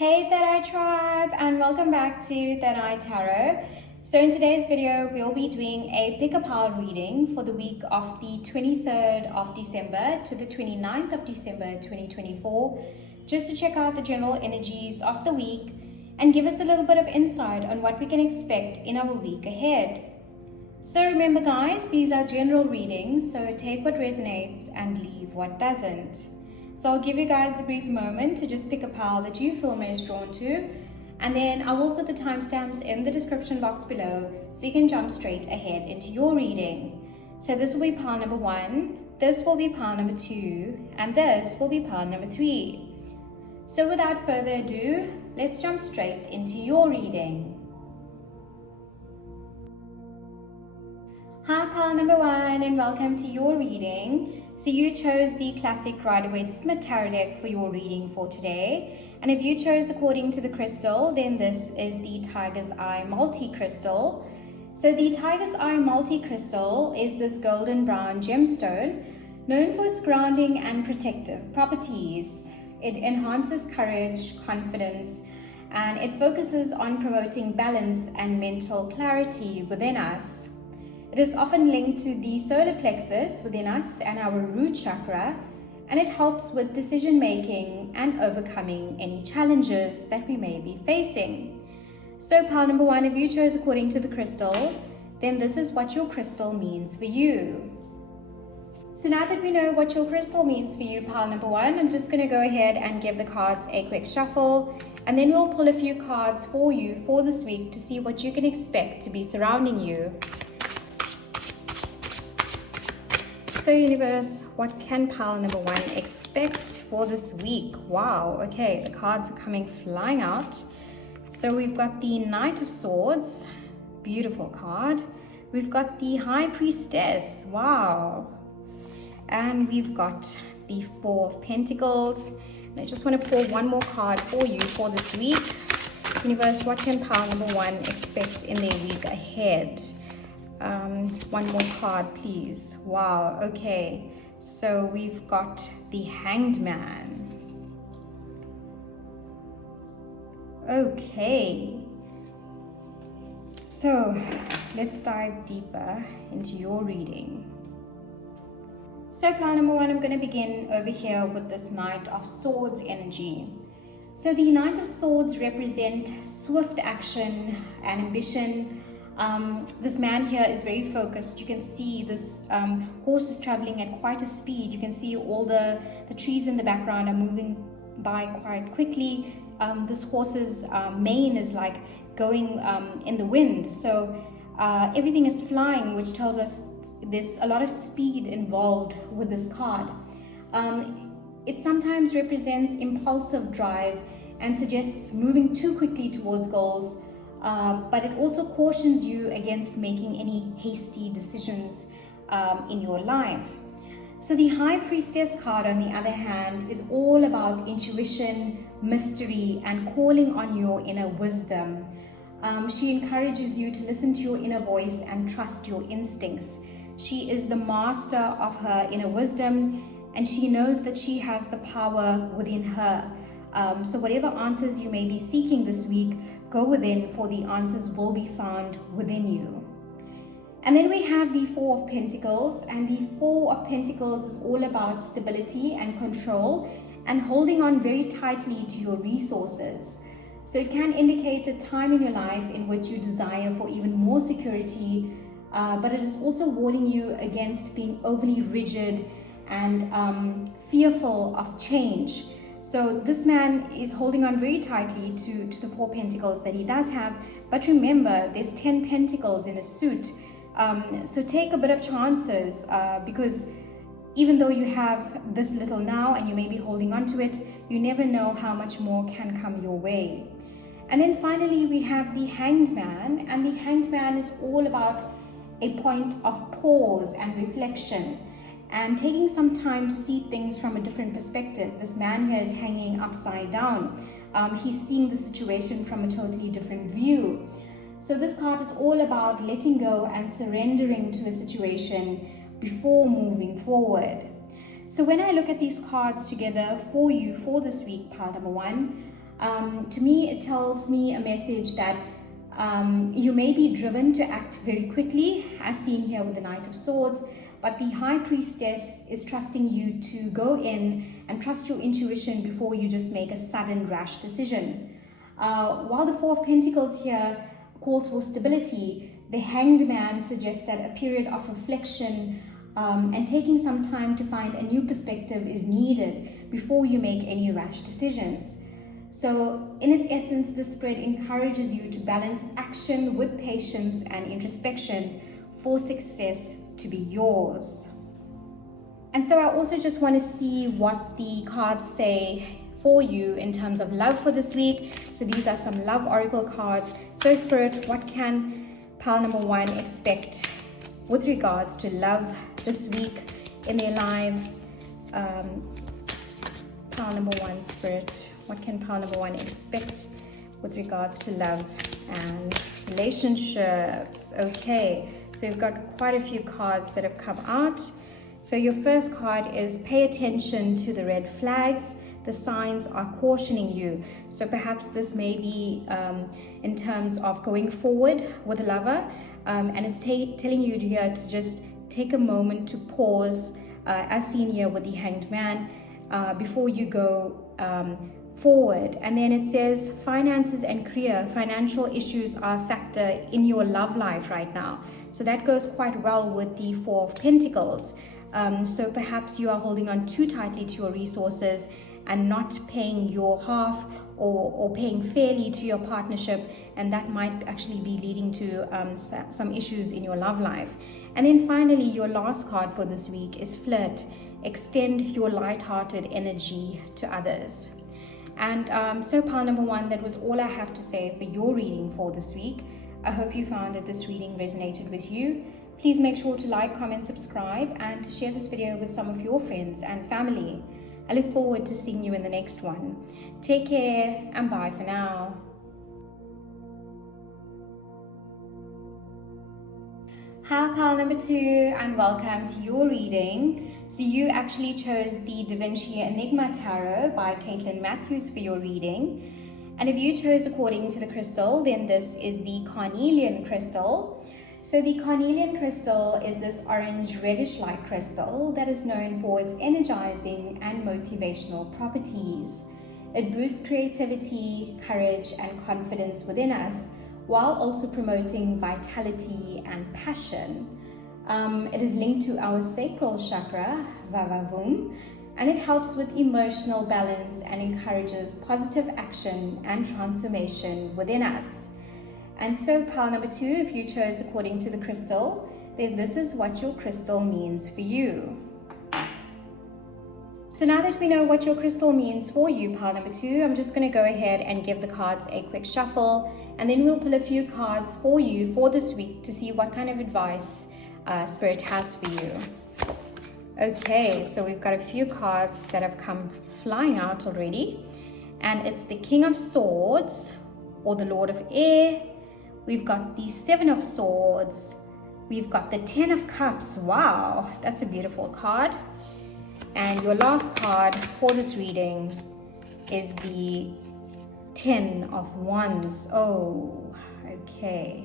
Hey Third Eye Tribe, and welcome back to Third Eye Tarot. So in today's video, we'll be doing a pick a pile reading for the week of the 23rd of December to the 29th of December 2024, just to check out the general energies of the week and give us a little bit of insight on what we can expect in our week ahead. So remember guys, these are general readings, so take what resonates and leave what doesn't. So I'll give you guys a brief moment to just pick a pile that you feel most drawn to, and then I will put the timestamps in the description box below so you can jump straight ahead into your reading. So this will be pile number 1, this will be pile number 2, and this will be pile number 3. So without further ado, let's jump straight into your reading. Hi pile number 1, and welcome to your reading. So you chose the classic Rider-Waite-Smith tarot deck for your reading for today. And if you chose according to the crystal, then this is the Tiger's Eye multi-crystal. So the Tiger's Eye multi-crystal is this golden brown gemstone known for its grounding and protective properties. It enhances courage, confidence, and it focuses on promoting balance and mental clarity within us. It is often linked to the solar plexus within us and our root chakra, and it helps with decision making and overcoming any challenges that we may be facing. So pile number 1, if you chose according to the crystal, then this is what your crystal means for you. So now that we know what your crystal means for you, pile number 1, I'm just going to go ahead and give the cards a quick shuffle, and then we'll pull a few cards for you for this week to see what you can expect to be surrounding you. So universe, what can pile number 1 expect for this week? Wow, okay, the cards are coming flying out. So we've got the Knight of Swords, beautiful card. We've got the High Priestess, wow. And we've got the Four of Pentacles. And I just want to pull one more card for you for this week. Universe, what can pile number 1 expect in their week ahead? One more card, please. Wow, okay. So we've got the Hanged Man. Okay. So let's dive deeper into your reading. So pile number 1, I'm going to begin over here with this Knight of Swords energy. So the Knight of Swords represent swift action and ambition. This man here is very focused. You can see this horse is traveling at quite a speed. You can see all the trees in the background are moving by quite quickly. This horse's mane is like going in the wind. So everything is flying, which tells us there's a lot of speed involved with this card. It sometimes represents impulsive drive and suggests moving too quickly towards goals. But it also cautions you against making any hasty decisions in your life. So the High Priestess card, on the other hand, is all about intuition, mystery, and calling on your inner wisdom. She encourages you to listen to your inner voice and trust your instincts. She is the master of her inner wisdom, and she knows that she has the power within her. So whatever answers you may be seeking this week, go within, for the answers will be found within you. And then we have the Four of Pentacles, and the Four of Pentacles is all about stability and control and holding on very tightly to your resources. So it can indicate a time in your life in which you desire for even more security, but it is also warning you against being overly rigid and fearful of change. So this man is holding on very tightly to the Four Pentacles that he does have. But remember, there's 10 Pentacles in a suit. So take a bit of chances because even though you have this little now and you may be holding on to it, you never know how much more can come your way. And then finally, we have the Hanged Man. And the Hanged Man is all about a point of pause and reflection, and taking some time to see things from a different perspective. This man here is hanging upside down. He's seeing the situation from a totally different view. So this card is all about letting go and surrendering to a situation before moving forward. So when I look at these cards together for you for this week, pile number 1, To me, it tells me a message that you may be driven to act very quickly, as seen here with the Knight of Swords, but the High Priestess is trusting you to go in and trust your intuition before you just make a sudden rash decision. While the Four of Pentacles here calls for stability, the Hanged Man suggests that a period of reflection and taking some time to find a new perspective is needed before you make any rash decisions. So in its essence, this spread encourages you to balance action with patience and introspection for success to be yours. And so I also just want to see what the cards say for you in terms of love for this week. So these are some love oracle cards. So Spirit, what can pile number 1 expect with regards to love this week in their lives? Pile number 1, Spirit, what can pile number 1 expect with regards to love and relationships? Okay, so you've got quite a few cards that have come out. So your first card is pay attention to the red flags. The signs are cautioning you. So perhaps this may be in terms of going forward with a lover, and it's telling you here to just take a moment to pause, as seen here with the Hanged Man, before you go forward. And then it says finances and career. Financial issues are a factor in your love life right now. So that goes quite well with the Four of Pentacles. So perhaps you are holding on too tightly to your resources and not paying your half or paying fairly to your partnership, and that might actually be leading to some issues in your love life. And then finally, your last card for this week is flirt. Extend your light-hearted energy to others. And so pile number 1, that was all I have to say for your reading for this week. I hope you found that this reading resonated with you. Please make sure to like, comment, subscribe, and to share this video with some of your friends and family. I look forward to seeing you in the next one. Take care and bye for now. Hi pile number 2, and welcome to your reading. So you actually chose the Da Vinci Enigma Tarot by Caitlin Matthews for your reading. And if you chose according to the crystal, then this is the carnelian crystal. So the carnelian crystal is this orange reddish light crystal that is known for its energizing and motivational properties. It boosts creativity, courage, and confidence within us, while also promoting vitality and passion. It is linked to our sacral chakra, Vavavoom, and it helps with emotional balance and encourages positive action and transformation within us. And so pile number 2, if you chose according to the crystal, then this is what your crystal means for you. So now that we know what your crystal means for you, pile number 2, I'm just going to go ahead and give the cards a quick shuffle, and then we'll pull a few cards for you for this week to see what kind of advice Spirit has for you. Okay, so we've got a few cards that have come flying out already, and it's the King of Swords, or the Lord of Air. We've got the 7 of Swords. We've got the 10 of Cups. Wow, that's a beautiful card. And your last card for this reading is the 10 of Wands. Oh, okay.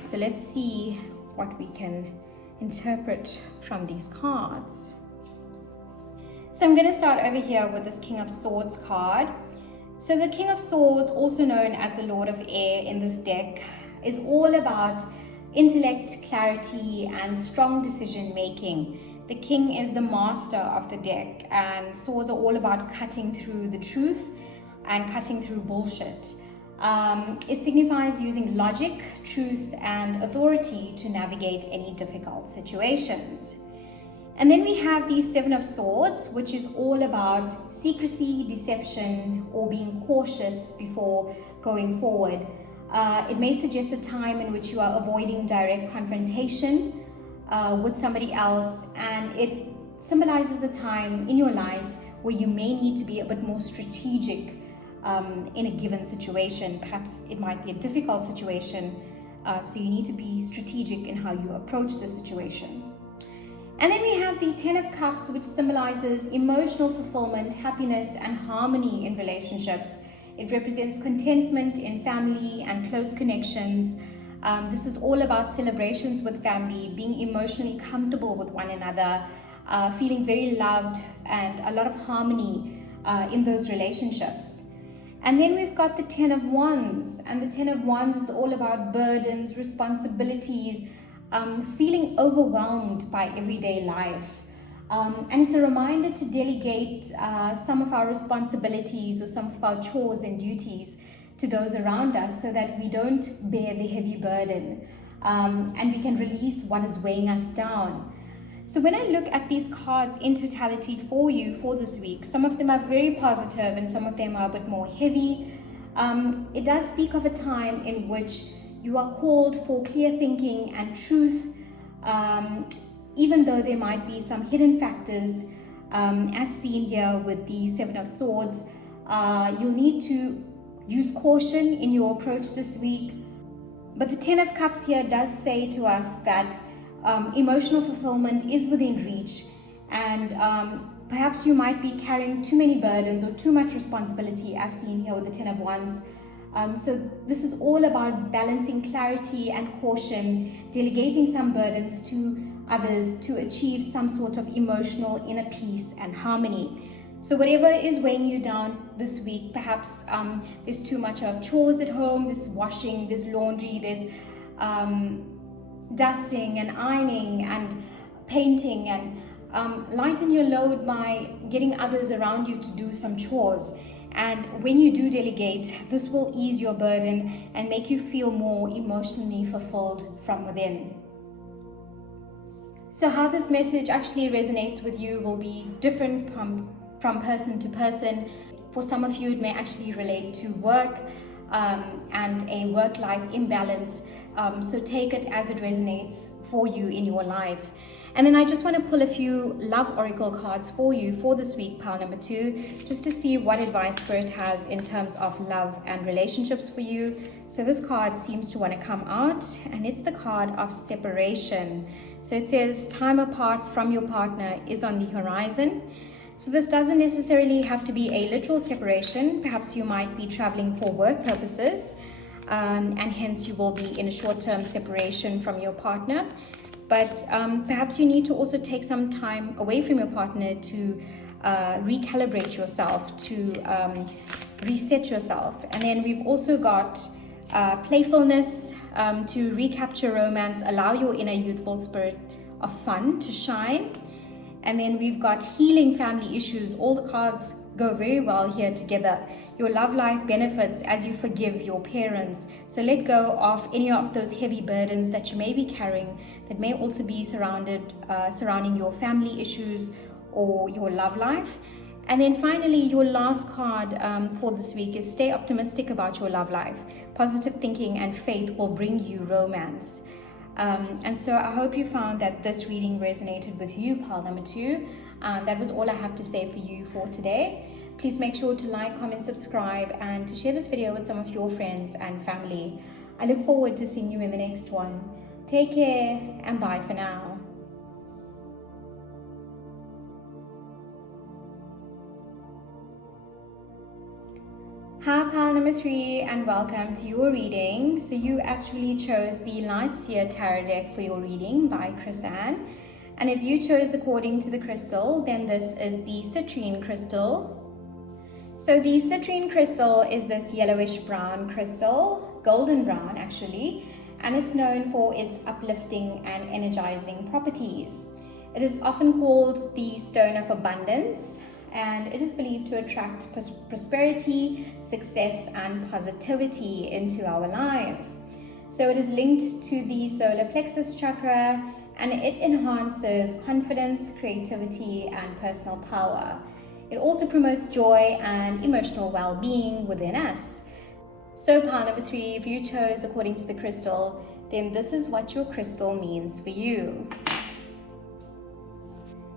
So let's see what we can interpret from these cards. So I'm going to start over here with this King of Swords card. So the King of Swords, also known as the Lord of Air in this deck, is all about intellect, clarity, and strong decision making. The King is the master of the deck, and swords are all about cutting through the truth and cutting through bullshit. It signifies using logic, truth, and authority to navigate any difficult situations. And then we have the 7 of Swords, which is all about secrecy, deception, or being cautious before going forward. It may suggest a time in which you are avoiding direct confrontation with somebody else, and it symbolizes a time in your life where you may need to be a bit more strategic in a given situation. Perhaps it might be a difficult situation, so you need to be strategic in how you approach the situation. And then we have the 10 of Cups, which symbolizes emotional fulfillment, happiness, and harmony in relationships. It represents contentment in family and close connections. This is all about celebrations with family, being emotionally comfortable with one another, feeling very loved, and a lot of harmony in those relationships. And then we've got the Ten of Wands, and the Ten of Wands is all about burdens, responsibilities, feeling overwhelmed by everyday life. And it's a reminder to delegate some of our responsibilities or some of our chores and duties to those around us so that we don't bear the heavy burden, and we can release what is weighing us down. So when I look at these cards in totality for you for this week, some of them are very positive and some of them are a bit more heavy. It does speak of a time in which you are called for clear thinking and truth, even though there might be some hidden factors, as seen here with the Seven of Swords. You'll need to use caution in your approach this week. But the Ten of Cups here does say to us that emotional fulfillment is within reach, and perhaps you might be carrying too many burdens or too much responsibility, as seen here with the Ten of Wands. So this is all about balancing clarity and caution, delegating some burdens to others to achieve some sort of emotional inner peace and harmony. So whatever is weighing you down this week, perhaps there's too much of chores at home, there's washing, there's laundry, there's dusting and ironing and painting, and lighten your load by getting others around you to do some chores. And when you do delegate, this will ease your burden and make you feel more emotionally fulfilled from within. So how this message actually resonates with you will be different from person to person. For some of you, it may actually relate to work and a work-life imbalance. So take it as it resonates for you in your life. And then I just want to pull a few love oracle cards for you for this week, pile number 2, just to see what advice Spirit has in terms of love and relationships for you. So this card seems to want to come out, and it's the card of separation. So it says time apart from your partner is on the horizon. So this doesn't necessarily have to be a literal separation. Perhaps you might be traveling for work purposes, and hence you will be in a short-term separation from your partner. But perhaps you need to also take some time away from your partner to recalibrate yourself, to reset yourself. And then we've also got playfulness, to recapture romance, allow your inner youthful spirit of fun to shine. And then we've got healing family issues. All the cards go very well here together. Your love life benefits as you forgive your parents. So let go of any of those heavy burdens that you may be carrying that may also be surrounding your family issues or your love life. And then finally, your last card for this week is stay optimistic about your love life. Positive thinking and faith will bring you romance. And so I hope you found that this reading resonated with you, pile number 2. That was all I have to say for you for today. Please make sure to like, comment, subscribe, and to share this video with some of your friends and family. I look forward to seeing you in the next one. Take care and bye for now. Hi, pile number 3, and welcome to your reading. So you actually chose the Light Seer Tarot deck for your reading by Chris-Anne. And if you chose according to the crystal, then this is the citrine crystal. So the citrine crystal is this yellowish brown crystal, golden brown actually, and it's known for its uplifting and energizing properties. It is often called the stone of abundance, and it is believed to attract prosperity, success, and positivity into our lives. So it is linked to the solar plexus chakra, and it enhances confidence, creativity, and personal power. It also promotes joy and emotional well-being within us. So pile number 3, if you chose according to the crystal, then this is what your crystal means for you.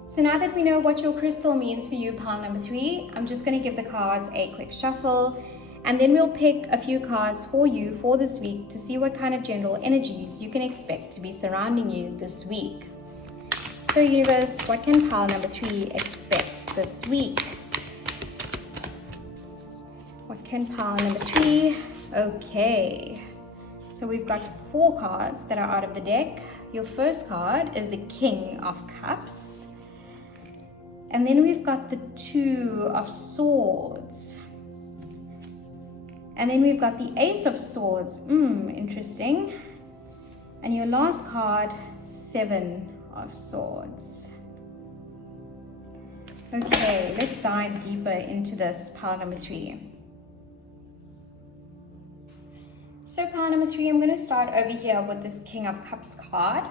So now that we know what your crystal means for you, pile number 3, I'm just going to give the cards a quick shuffle, and then we'll pick a few cards for you for this week to see what kind of general energies you can expect to be surrounding you this week. So universe, what can pile number 3 expect this week? What can pile number 3. Okay, so we've got 4 cards that are out of the deck. Your first card is the King of Cups. And then we've got the 2 of Swords. And then we've got the Ace of Swords. Interesting. And your last card, 7 of Swords. Okay, let's dive deeper into this pile number 3. So pile number 3, I'm going to start over here with this King of Cups card.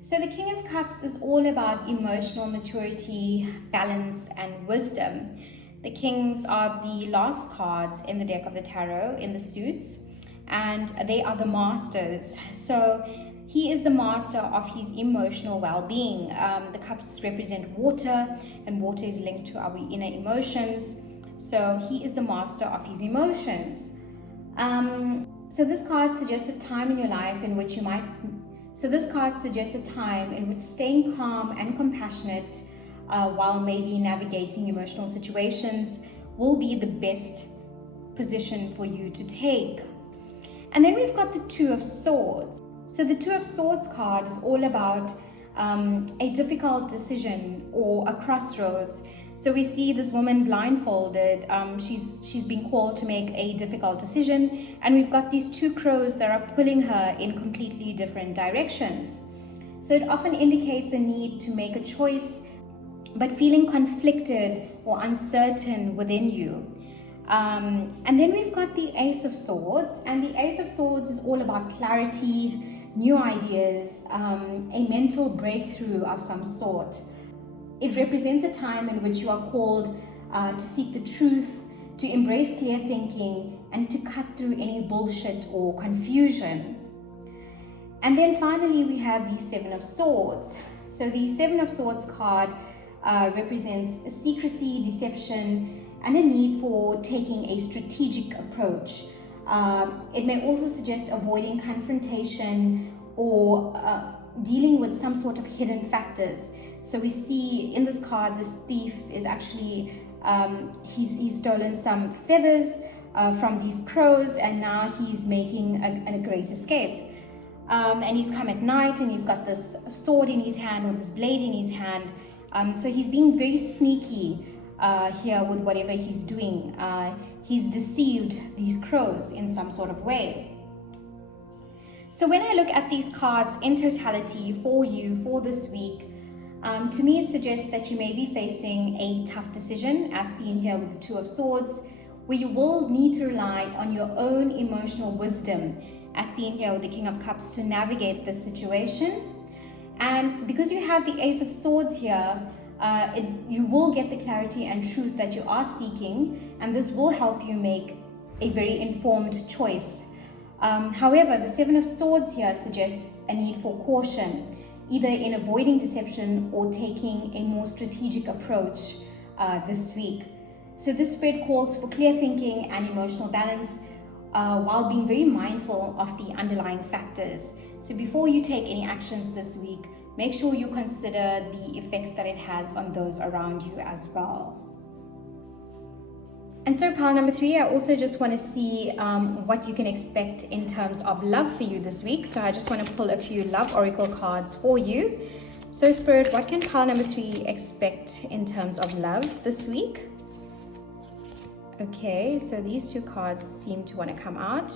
So the King of Cups is all about emotional maturity, balance, and wisdom. The Kings are the last cards in the deck of the tarot in the suits, and they are the masters. So he is the master of his emotional well-being. The cups represent water, and water is linked to our inner emotions. So he is the master of his emotions. So this card suggests a time in your life in which staying calm and compassionate while maybe navigating emotional situations will be the best position for you to take. And then we've got the 2 of Swords. So the 2 of Swords card is all about a difficult decision or a crossroads. So we see this woman blindfolded. She's been called to make a difficult decision, and we've got these 2 crows that are pulling her in completely different directions. So it often indicates a need to make a choice, but feeling conflicted or uncertain within you. And then we've got the Ace of Swords, and the Ace of Swords is all about clarity, new ideas, a mental breakthrough of some sort. It represents a time in which you are called to seek the truth, to embrace clear thinking, and to cut through any bullshit or confusion. And then finally, we have the 7 of Swords. So the 7 of Swords card represents secrecy, deception, and a need for taking a strategic approach. It may also suggest avoiding confrontation or dealing with some sort of hidden factors. So we see in this card, this thief is actually, he's stolen some feathers from these crows, and now he's making a great escape. And he's come at night, and he's got this sword in his hand or this blade in his hand. So he's being very sneaky here with whatever he's doing. He's deceived these crows in some sort of way. So when I look at these cards in totality for you for this week, to me it suggests that you may be facing a tough decision, as seen here with the 2 of Swords, where you will need to rely on your own emotional wisdom, as seen here with the King of Cups, to navigate this situation. And because you have the Ace of Swords here, you will get the clarity and truth that you are seeking, and this will help you make a very informed choice. However, the 7 of Swords here suggests a need for caution, either in avoiding deception or taking a more strategic approach this week. So this spread calls for clear thinking and emotional balance while being very mindful of the underlying factors. So before you take any actions this week, make sure you consider the effects that it has on those around you as well. And so pile number 3, I also just want to see what you can expect in terms of love for you this week. So I just want to pull a few love oracle cards for you. So Spirit, what can pile number 3 expect in terms of love this week? Okay, so these 2 cards seem to want to come out.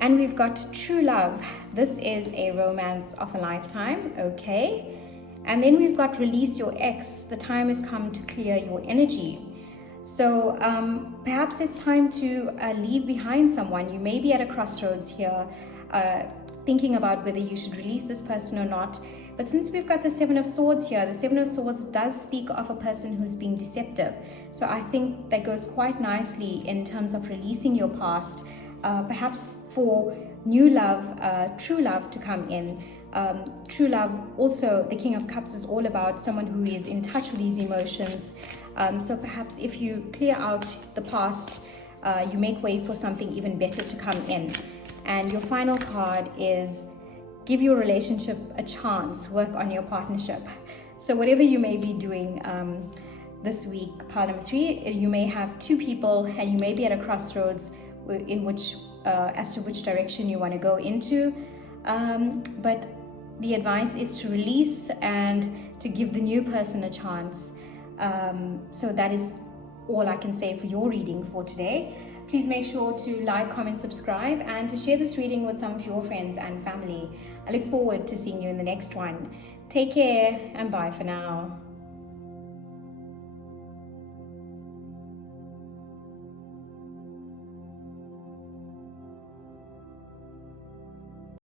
And we've got true love. This is a romance of a lifetime. Okay. And then we've got release your ex. The time has come to clear your energy. So perhaps it's time to leave behind someone. You may be at a crossroads here, thinking about whether you should release this person or not. But since we've got the 7 of Swords here, the 7 of Swords does speak of a person who's being deceptive. So I think that goes quite nicely in terms of releasing your past, perhaps for new love, true love to come in. True love, also the King of Cups is all about someone who is in touch with these emotions. So perhaps if you clear out the past, you make way for something even better to come in. And your final card is give your relationship a chance, work on your partnership. So whatever you may be doing, this week, pile number 3, you may have 2 people and you may be at a crossroads in which as to which direction you want to go into, but the advice is to release and to give the new person a chance. So that is all I can say for your reading for today. Please make sure to like, comment, subscribe, and to share this reading with some of your friends and family. I look forward to seeing you in the next one. Take care and bye for now.